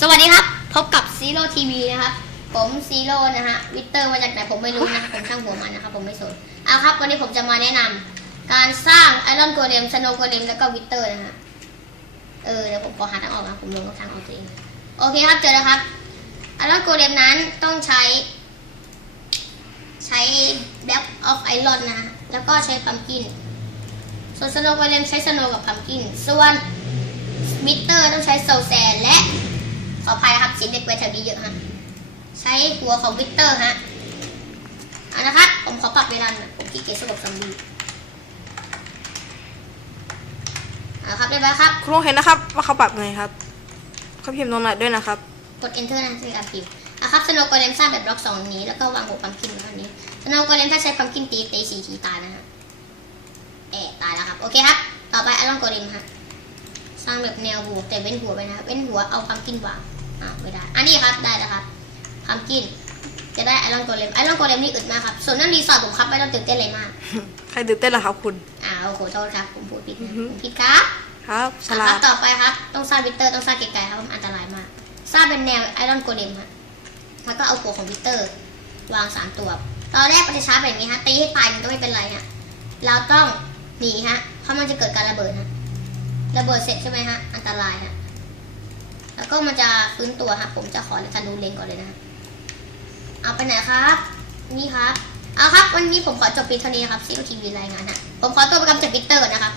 สวัสดีครับ พบกับซีโร่ทีวีนะครับ ผมซีโร่นะฮะวิกเตอร์มาจากไหนผมไม่รู้นะผมช่างหัวมันนะครับผมไม่สนเอาครับ วันนี้ผมจะมาแนะนำการสร้างไอรอนโกเลมสโนโกเลมแล้วก็วิกเตอร์นะฮะเออเดี๋ยวผมขอหาทางออกนะผมลงทางออกตัวเองโอเคครับเจอแล้วครับไอรอนโกเลมนั้นต้องใช้ ใช้แบ็กออฟไอรอนนะฮะแล้วก็ใช้พัมกิน ส่วนสโนโกเลมใช้สโนกับพัมกิน ส่วนมิเตอร์ต้องใช้โซลแซนและ ขออภัยนะครับเสียงเด็กไว้แถวนี้เยอะฮะ ใช้หัวของวิกเตอร์ฮะเอานะครับผมขอปรับเวลาหน่อยผมขี้เกียจสงบซอมบี้เอาละครับเรียบร้อยครับ คุณลุงเห็นนะครับว่าเขาปรับไงครับเขาพิมพ์ตรงไหนด้วยนะครับ กด enter นะในการพิมพ์อะครับสโนว์โกเลมสร้างแบบบล็อกสองนี้ แล้วก็วางหัวพัมกินไว้ตรงนี้สโนว์โกเลมถ้าใช้พัมกินตีตีสี่ทีตายนะฮะเอะตายแล้วครับโอเคครับต่อไปไอรอนโกเลมฮะสร้างแบบแนวบวกแต่เว้นหัวไปนะครับเว้นหัวเอาพัมกินวาง อ่าวไม่ได้ อันนี้ครับได้แล้วครับพัมกิน จะได้ไอรอนโกเลมไอรอนโกเลมนี่อึดมากครับ ส่วนนั่นรีสอร์ทผมครับไม่ต้องตื่นเต้นเลยมาก ใครตื่นเต้นล่ะครับคุณ อ่าโอ้โหโทษครับ ผมพูดผิดอืนะอฮึผมผิดครับ ครับฉอะลาครัดบต่อไปครับ ต้องสร้างวิกเตอร์ต้องสร้างไกลๆครับมันอันตรายมากสร้างเป็นแนวไอรอนโกเลมฮะแล้วก็เอาหัวของวิกเตอร์ วางสามตัวตอนแรกมันจะช้าแบบนี้ฮะตีให้ตายมันก็ไม่เป็นไรฮะเราต้องหนีฮะเพราะมันจะเกิดการระเบิดฮะระเบิดเสร็จใช่ไหมฮะอันตรายฮะ แล้วก็มันจะฟื้นตัวครับผมจะขอธนูเล็งก่อนเลยนะเอาไปไหนครับ นี่ครับ เอาครับ วันนี้ผมขอจบปีเท่านี้ครับซีโอทีวีรายงานฮะผมขอตัวไปกำจัดปิเตอร์ก่อนนะครับ